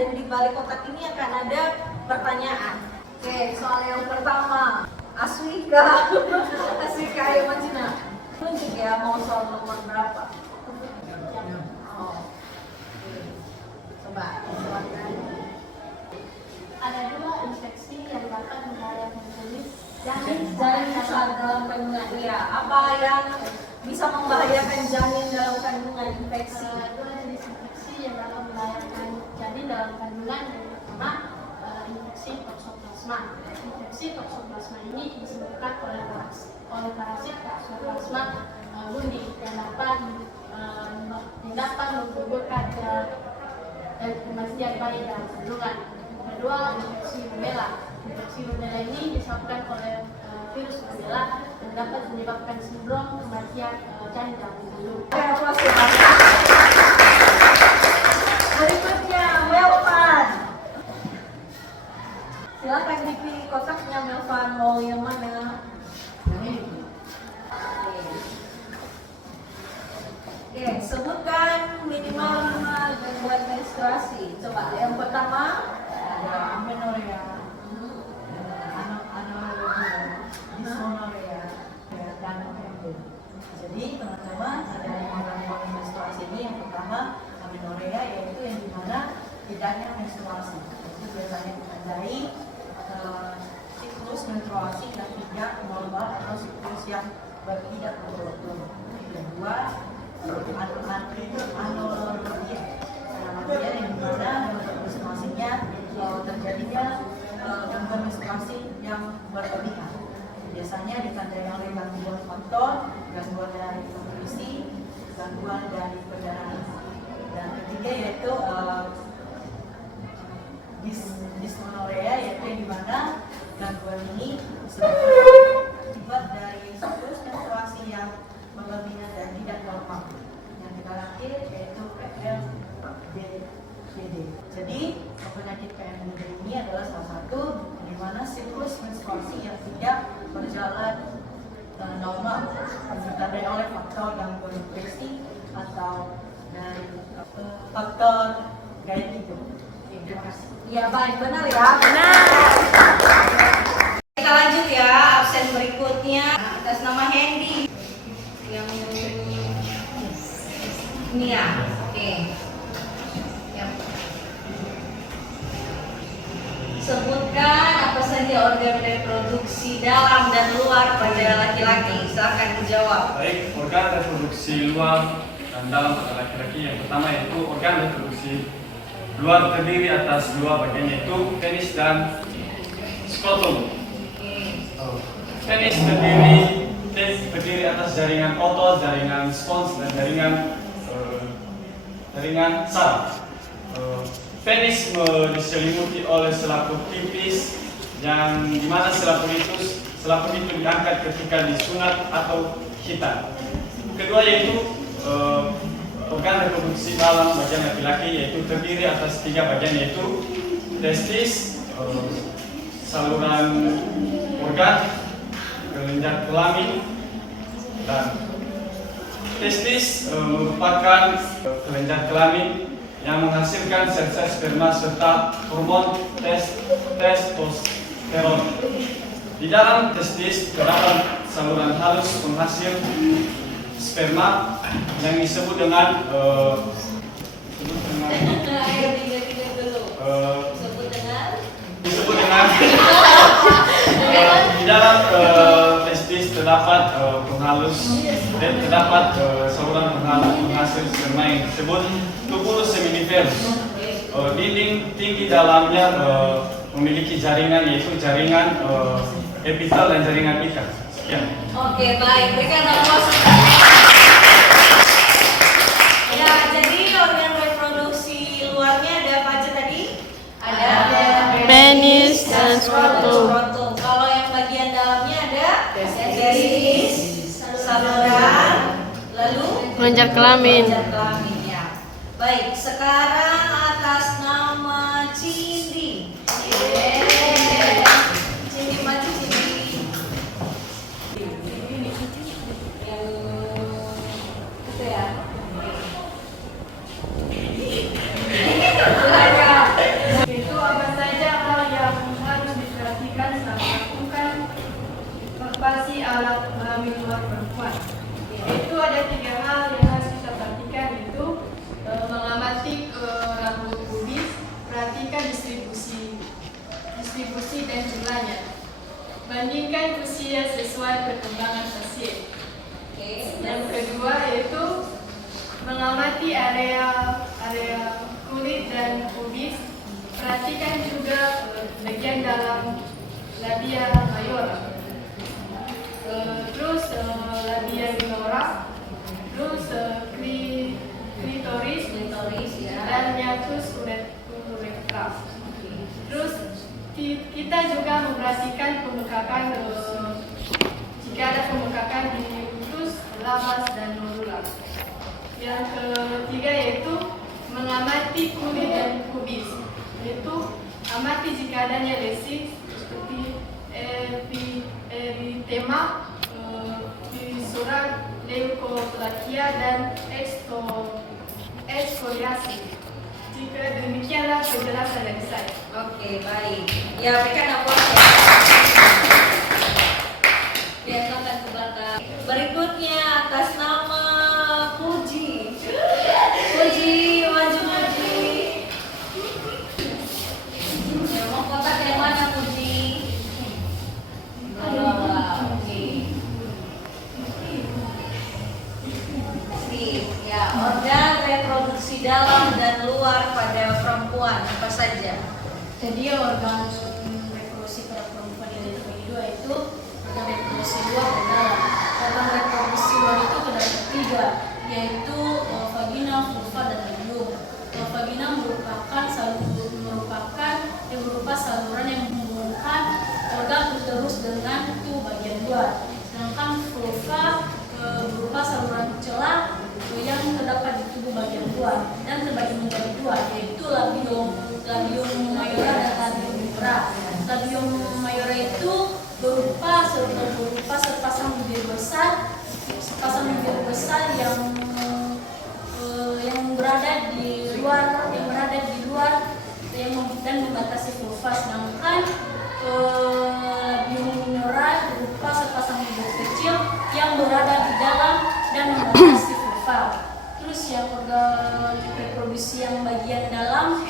dan di balik kotak ini akan ada pertanyaan. Oke, soal yang pertama, Aswika, Aswika ayo Majina. Tunjuk ya mau soal nomor berapa? Oh. Coba, silakan. Ada dua infeksi yang dapat membahayakan kulit Janin saat dalam kandungan. Iya, apa yang bisa membahayakan janin dalam kandungan infeksi? dua jenis infeksi yang dapat membahayakan janin dalam kandungan. Yang pertama, infeksi toksoplasma. Infeksi toksoplasma ini disebabkan oleh parasit toksoplasma gondii yang dapat menggugurkan kematian bayi dalam kandungan. Kedua, infeksi rubella. Infeksi rubella ini disebabkan oleh virus rubella dan dapat menyebabkan sindrom kematian janin dalam kandungan. Berikutnya, Melvan. Silakan dipilih kotaknya Melvan, mau yang mana? Oke, sebutkan minimal 5 gangguan menstruasi. Coba, yang pertama ada amenorrea, anorexia, dismonorea, dan embryom. Jadi teman-teman ada 5 gangguan menstruasi ini. Yang pertama amenorrea, yaitu yang dimana tidaknya menstruasi. Itu biasanya ditandai siklus menstruasi yang tidak normal atau siklus yang tidak berturut-turut. Kedua, anorexia, yang dimana menstruasinya terjadinya gangguan menstruasi yang berlebihan. Biasanya ditandai oleh gangguan faktor, gangguan dari nutrisi, gangguan dari perdarahan. Dan ketiga yaitu dismonorea, yaitu yang dimana gangguan ini akibat dari siklus menstruasi yang berlebihan dan tidak normal. Yang terakhir yaitu PMDD. Jadi penyakit PMDD ini adalah salah satu di mana siklus menstruasi yang tidak berjalan normal, ditandai oleh faktor gangguan nutrisi atau dari faktor gaya hidup. Terima kasih. Ya baik, benar ya. Benar. Kita lanjut ya, absen berikutnya atas nama Hendy yang ini ya. Oke. Yap. Sebutkan apa saja organ reproduksi dalam dan luar pada laki-laki. Silakan dijawab. Baik, organ reproduksi luar dan dalam pada laki-laki yang pertama yaitu organ reproduksi luar terdiri atas dua bagian yaitu penis dan skrotum. Penis terdiri atas jaringan otot, jaringan spons dan jaringan saraf. Penis diselimuti oleh selaput tipis yang dimana selaput itu diangkat ketika disunat atau khitan. Kedua yaitu organ reproduksi dalam bagian laki-laki yaitu terdiri atas 3 bagian yaitu testis, saluran organ, kelenjar kelamin, dan testis merupakan kelenjar kelamin yang menghasilkan sel-sel sperma serta hormon testosteron. Di dalam testis terdapat saluran halus penghasil sperma yang disebut dengan di dalam testis terdapat penghalus dan terdapat saluran penghasil sperma yang disebut tubulus seminiferus. Dinding tinggi dalamnya memiliki jaringan yaitu jaringan epitel dan jaringan ikat. Sekian. Oke, baik. Berikan aplaus. Ya, jadi organ reproduksi luarnya ada apa aja tadi? Ada Penis dan skrotum. Kalau yang bagian dalamnya ada testis, saluran, lalu Kelenjar kelamin. kelenjar kelamin ya. Baik, sekarang atas nama Cindy. Cindy maju Cindy. Yang itu ya. Silakan. mengamati area kulit dan pubis. Perhatikan juga bagian dalam labia mayora. Terus labia minora, terus klitoris ya. dan meatus uretra. Terus kita juga memperhatikan pembekakan jika ada pembekakan di usus, labas dan nodula. Yang ketiga yaitu mengamati kulit dan pubis, yaitu amati jika adanya lesi seperti eritema, fisura, leukoplakia dan eksfoliasi. Jika demikianlah penjelasan dari saya. Oke, baik. Ya, berikan aplaus ya. Ya, silakan ke belakang. Berikutnya atas nama Puji. Puji, maju Puji. Ya, mau kotak yang mana Puji? Oke. Sip, ya. Organ reproduksi dalam dan luar pada perempuan apa saja? Jadi organ reproduksi pada perempuan yang dibagi dua itu organ reproduksi luar dan dalam. Organ reproduksi luar itu terdapat tiga, yaitu vagina, vulva, dan labium. Vagina merupakan yang berupa saluran yang menghubungkan organ uterus dengan tubuh bagian luar. Sedangkan vulva berupa saluran celah yang terdapat di tubuh bagian luar dan terbagi menjadi dua, yaitu labium mayora dan labium minora. Labium mayora itu berupa sepasang bibir besar yang berada di luar dan membatasi vulva. Sedangkan labium minora berupa sepasang bibir kecil yang berada di dalam dan membatasi vulva. Terus yang organ reproduksi yang bagian dalam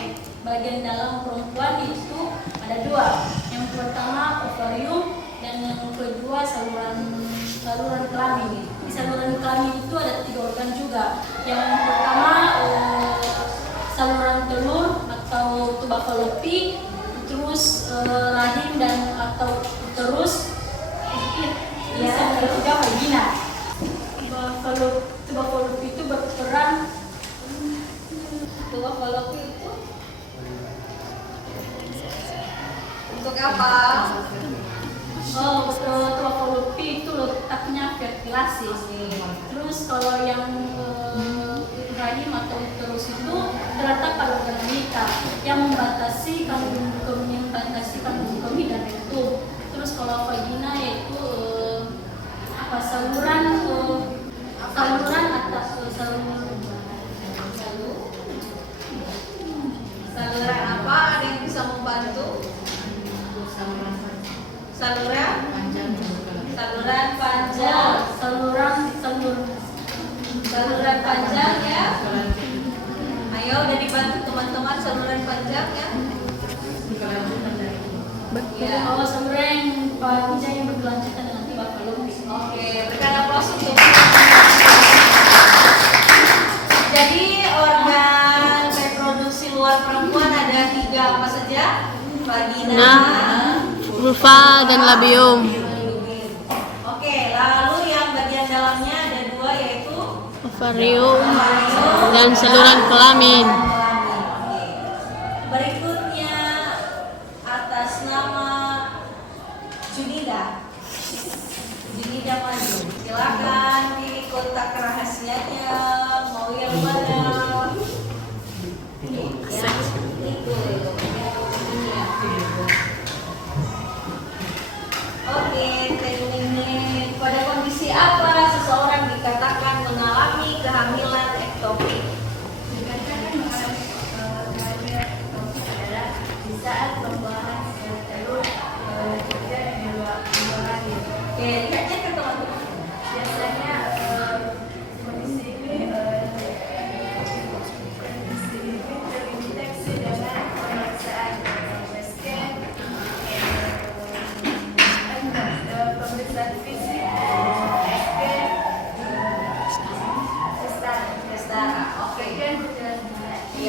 perempuan itu ada dua. Yang pertama ovarium dan yang kedua saluran kelamin. Di saluran kelamin itu ada tiga organ juga. Yang pertama saluran telur atau tuba fallopi, terus rahim dan atau uterus, yang ketiga vagina. Tuba fallopi itu berperan. Tuba fallopi itu untuk apa? Tuba fallopi itu letaknya fertilasi. Terus kalau yang rahim atau uterus itu terletak pada organ wanita yang membatasi kandung kemih dan rektum. Terus kalau vagina yaitu saluran atas Saluran apa? Ada yang bisa membantu? Saluran panjang ya. Ayo udah dibantu teman-teman saluran panjang ya. Ya. kalau saluran panjang yang berkelanjutan dengan tuba fallopi. Oke, berikan aplaus untuk. Jadi organ reproduksi luar perempuan ada tiga apa saja? Vagina, Vulva dan labium. Oke, lalu yang bagian dalamnya ada dua yaitu Ovarium dan saluran kelamin. Oke. Berikutnya atas nama Junida. Junida maju. Silakan pilih kotak rahasianya. Mau yang mana? Oke, tekniknya pada kondisi apa seseorang dikatakan mengalami kehamilan ektopik? Dikatakan mengalami kehamilan ektopik adalah di saat pembuahan sel telur terjadi di luar rahim. Oke, lihatnya ke teman-teman. Biasanya kondisi ini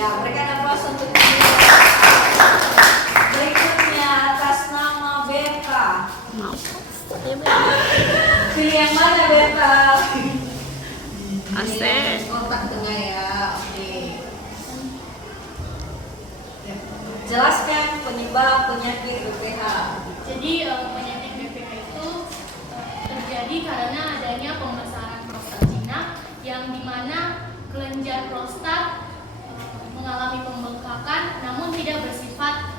Ya, berikan aplaus untuk dia. Berikutnya atas nama Beta. Pilih yang mana Beta? Asik. Kotak tengah ya, oke. Jelaskan penyebab penyakit BPH. Jadi penyakit BPH itu terjadi karena adanya pembesaran prostat jinak yang dimana kelenjar prostat mengalami pembengkakan namun tidak bersifat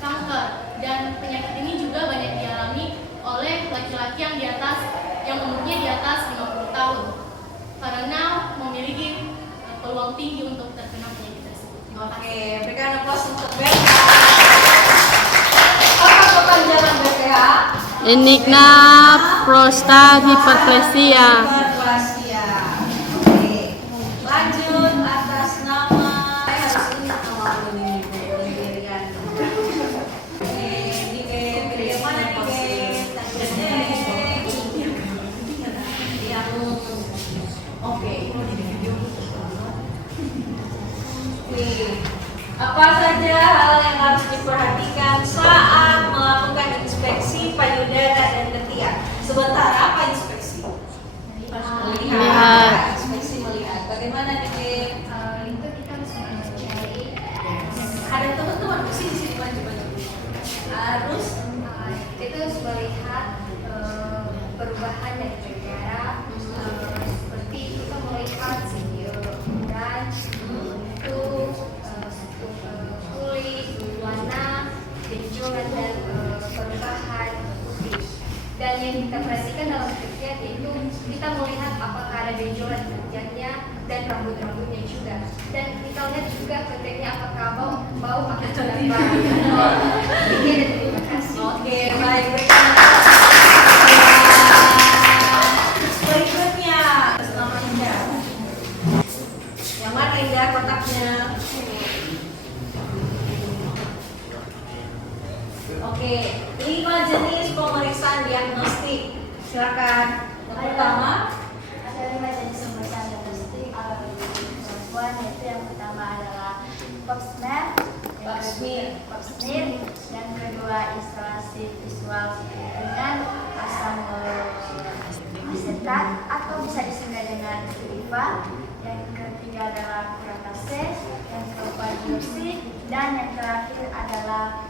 kanker, dan penyakit ini juga banyak dialami oleh laki-laki yang umurnya di atas 50 tahun karena memiliki peluang tinggi untuk terkena penyakit tersebut. Terima kasih. Oke, berikan aplaus untuk BPH. Apa kepanjangan BPH? Enigma prostat hiperplasia. Hiperplasia. Oke. Lanjut atas nama harus ingat nama ini pendirian. Oke, pilih yang mana Oke. Apa saja hal yang harus diperhatikan saat melakukan inspeksi payudara dan ketiak? Sebentar, apa inspeksi? Melihat. Inspeksi melihat. Bagaimana nih? Itu kita harus mencari Ada teman-teman sini sini maju. Harus kita harus melihat perubahan dari payudara, seperti kita melihat segi ukuran, bentuk, kulit, warna, benjolan dan perubahan putih. Dan yang kita perhatikan dalam ketiak itu kita melihat apakah ada benjolan di ketiaknya dan rambut-rambutnya juga. Dan kita lihat juga ketiaknya apakah bau atau tidak bau. Oke, dan terima kasih. Oke, baik. Berikan berikutnya atas nama Indah. Yang mana Indah kotaknya? Oke, 5 jenis pemeriksaan diagnostik. Silakan. Yang pertama, Ada 5 jenis pemeriksaan diagnostik perempuan, yaitu yang pertama adalah pap smear, Pap smear. yang kedua instalasi visual dengan asam asetat atau bisa disingkat dengan IVA, yang ketiga adalah kuratase, yang keempat biopsi, dan yang terakhir adalah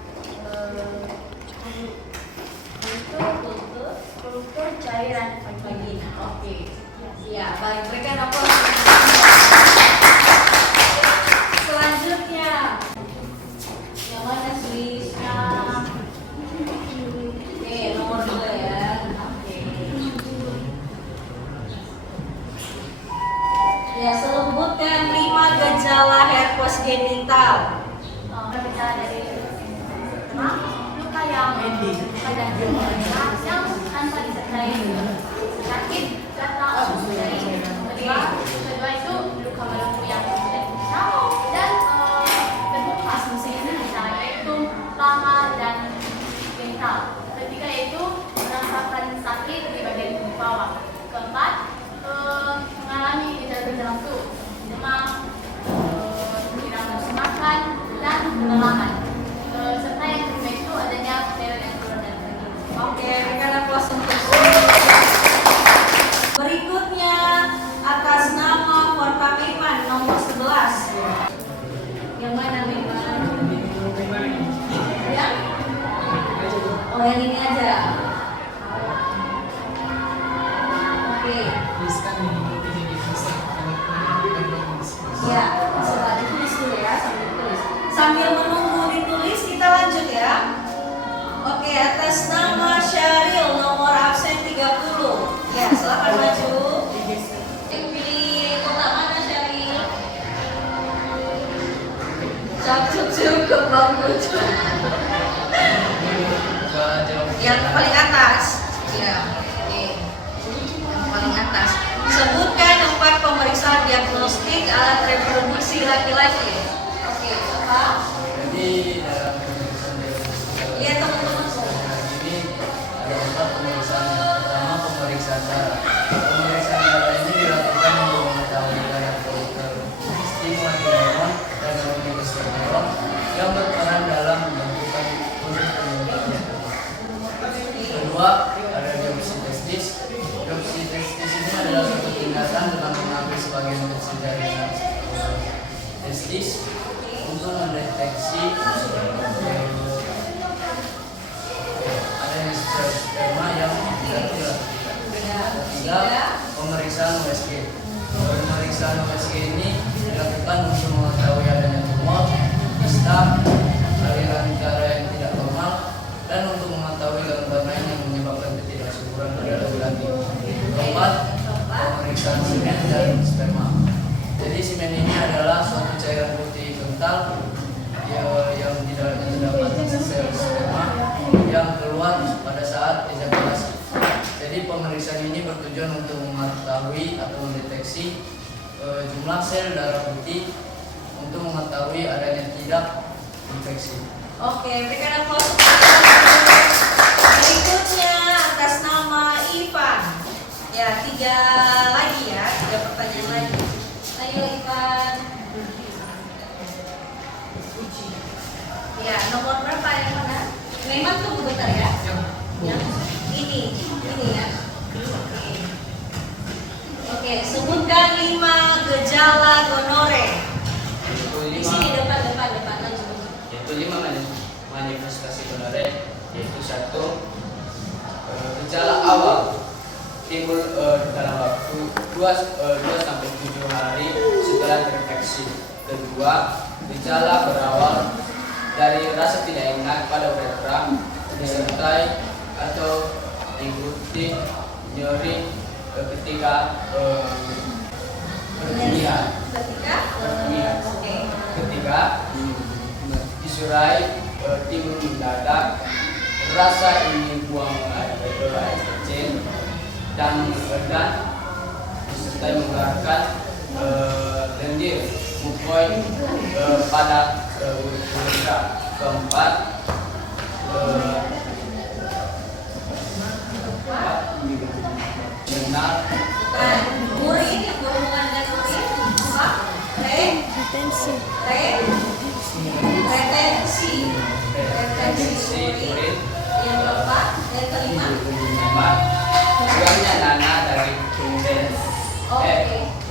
kultur cairan vagina. oke. Ya, baik. Berikan aplaus. Selanjutnya, yang mana Swisna? Oke, nomor 2 ya. Oke. Ya, sebutkan 5 gejala herpes genital. Gejala dari luka yang yang tanpa disertai sakit gatal kedua itu luka melengkung yang tidak bisa dan terbuka misalnya itu paha dan genital. Ketiga itu merasakan sakit di bagian tubuh bawah. Keempat mengalami gejala-gejala flu, demam, tidak nafsu makan dan kelelahan. Serta yang kelima itu adanya darah yang keluar dari vagina. Oke, berikan aplaus untuk berikutnya atas nama Fortameman nomor 11. Yang mana Meman? Yang? Oh, yang ini aja. Oke. Ya, coba ditulis dulu ya, sambil ditulis. Sambil menunggu ditulis, kita lanjut ya. Oke, atas nama Syaril nomor absen 30. Ya, silakan maju. Pilih kotak mana Syaril? Cukup bagus. Yang paling atas. Ya, oke. Yang paling atas. Sebutkan 4 pemeriksaan diagnostik alat reproduksi laki-laki. Oke, apa? Jadi dalam pemeriksaan Iya, teman-teman. ini ada 4 pemeriksaan. Pertama, pemeriksaan darah. Pemeriksaan darah ini dilakukan untuk mengetahui kadar stimulasi hormon dan bagian kecil jaringan testis untuk mendeteksi adanya sel sperma yang tidak dilakukan. Ketiga, pemeriksaan USG. Pemeriksaan USG ini dilakukan untuk mengetahui adanya tumor, kista, aliran darah yang tidak normal, dan untuk mengetahui gangguan lain yang menyebabkan ketidaksuburan pada laki-laki. Keempat, pemeriksaan semen dan sperma. Jadi semen ini adalah suatu cairan putih kental yang di dalamnya terdapat sel sperma yang keluar pada saat ejakulasi. Jadi pemeriksaan ini bertujuan untuk mengetahui atau mendeteksi jumlah sel darah putih untuk mengetahui adanya tidak infeksi. Oke, berikan aplaus. Berikutnya atas nama Ivan. Ya, 3 lagi ya, 3 pertanyaan lagi. Ayo Ivan. Ya, nomor berapa yang mana? Memang tunggu bentar ya. Yang ini ya. Oke, sebutkan 5 gejala gonore. Di sini depan aja. Yaitu 5 manifestasi gonore, yaitu 1, gejala awal timbul dalam waktu 2 sampai 7 hari setelah terinfeksi. Kedua, gejala berawal dari rasa tidak enak pada uretra disertai atau diikuti nyeri ketika berkeringat. Ketiga, disurai timbul mendadak, rasa ingin buang air kecil dan disertai mengeluarkan lendir mukoid pada uretra. Keempat, benar Urin yang berhubungan dengan urin apa? Retensi urin. Yang keempat, yang kelima. Keluarnya nana dari penis. Oke,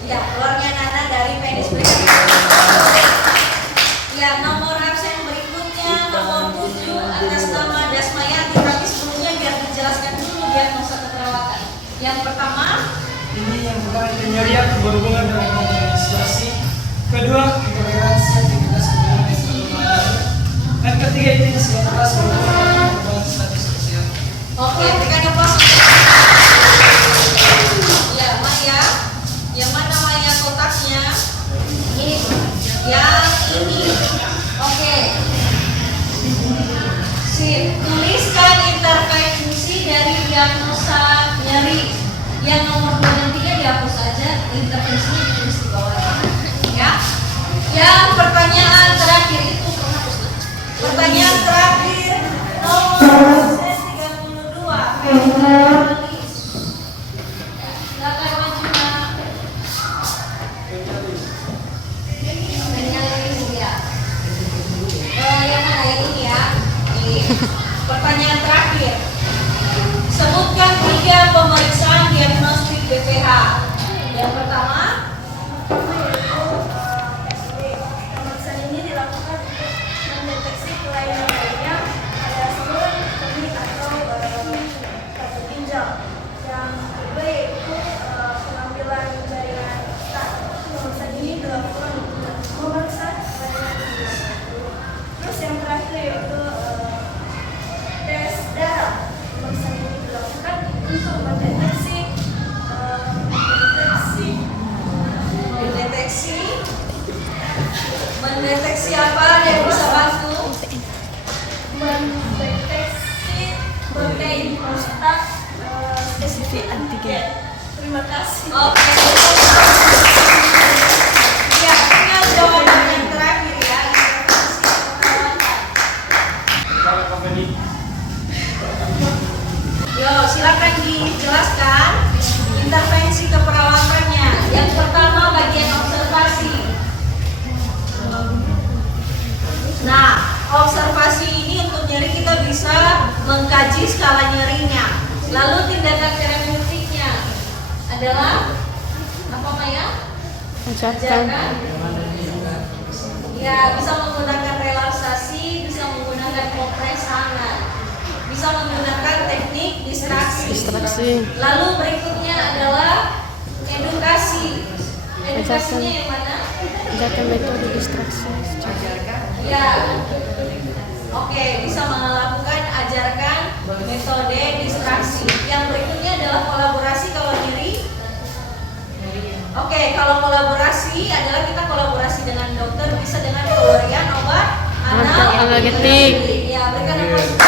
ya keluarnya nana dari penis mereka. Ya, nomor absen berikutnya nomor 7 atas nama Dasmayati. Tapi sebelumnya biar dijelaskan dulu diagnosa keperawatan. Yang pertama, Ini yang pertama penyerian berhubungan dengan menstruasi. Kedua, intoleransi aktivitas kebutuhan. Dan ketiga, itu disebabkan berhubungan dengan perubahan status sosial. oke, berikan aplaus. Ya, Maya. Yang mana Maya kotaknya? Ini. Yang ini. Oke. Sip. Tuliskan intervensi dari diagnosa nyeri. Yang nomor 2 dan 3 dihapus saja. Intervensinya ditulis di bawah. Ya. Yang pertanyaan terakhir itu hapus. Pertanyaan terakhir nomor 32. Silakan maju Nak. Spesialis ya. Yang mana yang ini ya? Ini. Pertanyaan terakhir. Sebutkan 3 pemeriksaan diagnostik BPH. Yang pertama, Pemeriksaan ini dilakukan untuk mendeteksi kelainan lainnya pada saluran kemih atau satu ginjal. Yang kedua yaitu pengambilan jaringan otak. Pemeriksaan ini dilakukan untuk memeriksa kelainan ginjal. Terus yang terakhir yaitu tes darah. Pemeriksaan ini dilakukan untuk mendeteksi mendeteksi apa? Ada yang bisa bantu? mendeteksi protein prostat spesifik antigen. Terima kasih. Oke. Ya, tinggal jawaban yang terakhir ya. Yo, silakan dijelaskan intervensi keperawatannya. Yang pertama bagian observasi. Nah, observasi ini untuk nyeri kita bisa mengkaji skala nyerinya. Lalu tindakan terapeutiknya adalah apa Maya? Ajarkan. Ya, bisa menggunakan relaksasi, bisa menggunakan kompres tangan, bisa menggunakan teknik distraksi. Distraksi. Lalu berikutnya adalah edukasi. Edukasinya yang mana? Ajarkan metode distraksi. Ya. Oke, bisa melakukan ajarkan metode distraksi. Yang berikutnya adalah kolaborasi kalau diri. Oke, kalau kolaborasi adalah kita kolaborasi dengan dokter, bisa dengan pemberian obat Analgetik. Ya, berikan nafas